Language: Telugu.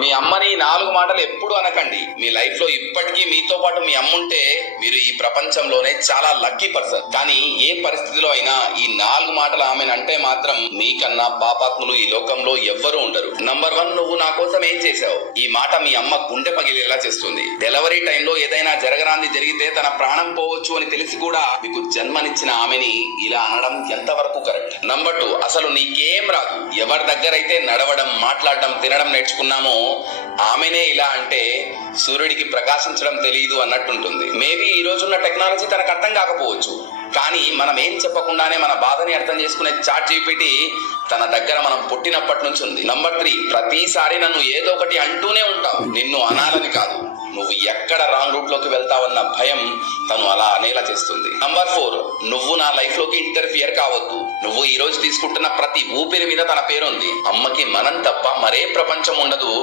మీ అమ్మని 4 మాటలు ఎప్పుడు అనకండి. మీ లైఫ్ లో ఇప్పటికీ మీతో పాటు మీ అమ్మ ఉంటే మీరు ఈ ప్రపంచంలోనే చాలా లక్కీ పర్సన్. కానీ ఏ పరిస్థితిలో అయినా ఈ 4 మాటలు ఆమెను అంటే మాత్రం మీకన్నా పాపాత్ములు ఈ లోకంలో ఎవ్వరూ ఉండరు. నంబర్ 1, నువ్వు నా కోసం ఏం చేశావు? ఈ మాట మీ అమ్మ గుండె పగిలేలా చేస్తుంది. డెలివరీ టైంలో ఏదైనా జరగరాంది జరిగితే తన ప్రాణం పోవచ్చు అని తెలిసి కూడా మీకు జన్మనిచ్చిన ఆమెని ఇలా అనడం ఎంతవరకు కరెక్ట్? నంబర్ 2, అసలు నీకేం రాదు. ఎవరి దగ్గరైతే నడవడం, మాట్లాడడం, తినడం నేర్చుకున్నామో ఆమెనే ఇలా అంటే సూర్యుడికి ప్రకాశించడం తెలియదు అన్నట్టుంటుంది. మేబీ ఈ రోజున్న టెక్నాలజీ తనకు అర్థం కాకపోవచ్చు, కానీ మనం ఏం చెప్పకుండానే మన బాధని అర్థం చేసుకునే చాట్ జీపీటీ తన దగ్గర మనం పుట్టినప్పటి నుంచి ఉంది. నంబర్ 3, ప్రతిసారి నన్ను ఏదో ఒకటి అంటూనే ఉంటావు. నిన్ను అనాలని కాదు, నువ్వు ఎక్కడ రాంగ్ రూట్ లోకి వెళ్తావన్న భయం తను అలా అనేలా చేస్తుంది. నంబర్ 4, నువ్వు నా లైఫ్ లోకి ఇంటర్ఫియర్ కావద్దు. నువ్వు ఈ రోజు తీసుకుంటున్న ప్రతి ఊపిరి మీద తన పేరుంది. అమ్మకి మనం తప్ప మరే ప్రపంచం ఉండదు.